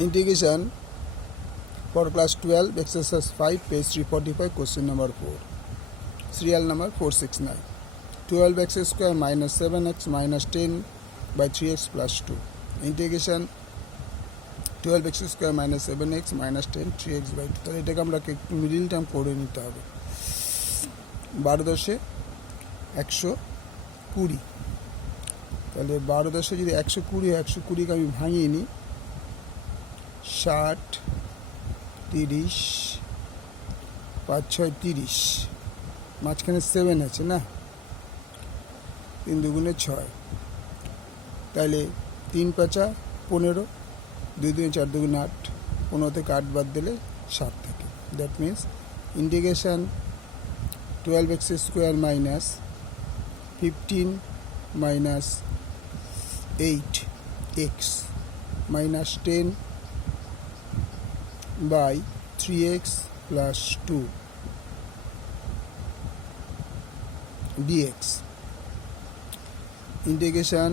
Integration for class 12, exercise 5, page 345, question number 4. Serial number 469. 12x square minus 7x minus 10 by 3x plus 2. Integration 12x square minus 7x minus 10 3x by 2. তাহলে এটাকে আমরা একটু middle term করে নিতে হবে। 12 10 120, তাহলে 12 10 যদি 120 120কে আমি ভাঙিয়ে নিই 60 30 5 6 30, মাঝখানে 7 আছে না, 3 দুগুণে 6, তাহলে 3 5 15, 2 2 4 2 8, 15 থেকে 8 বাদ দিলে 7 থাকে। That means integration 12x square minus 15 minus 8x minus 10 by 3x plus 2 dx. Integration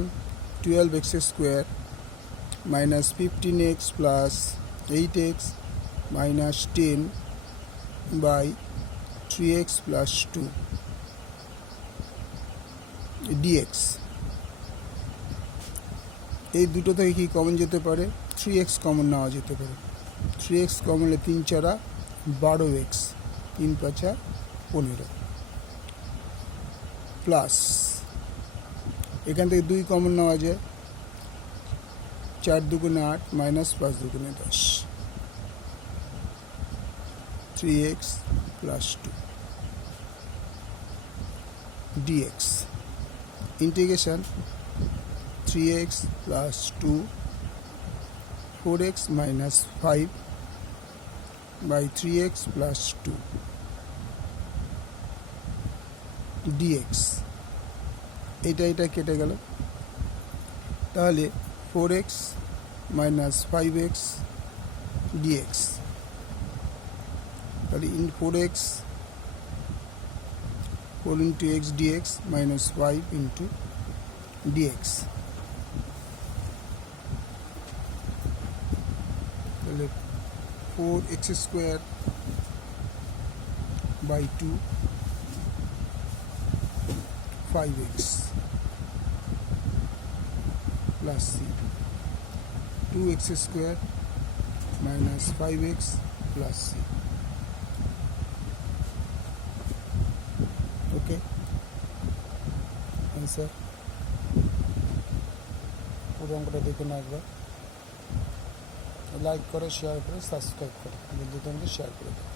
12x square minus 15x plus 8x minus 10 by 3x plus 2 dx. এই দুটো থেকে কি কমন যেতে পারে? 3x কমন নেওয়া যেতে পারে। 3x কমন হলে 3 4 12x, 3 5 15 প্লাস এখান থেকে 2 কমন নেওয়া যায়, 4 দুগুণে 8 মাইনাস 5 দুগুণে 10, 3x plus 2 dx. Integration 3x plus 2 4x minus 5 by 3x plus 2 dx. এটা কেটে গেল, তাহলে 4x minus 5x dx. তাহলে 4x 4 into x dx minus 5 into dx. তাহলে 4x square by 2 5x plus c, 2x square minus 5x plus c. Okay, answer. পুরো অঙ্কটা দেখে না, একবার লাইক করে শেয়ার করে সাবস্ক্রাইব করে বন্ধুদের মধ্যে শেয়ার করে দাও।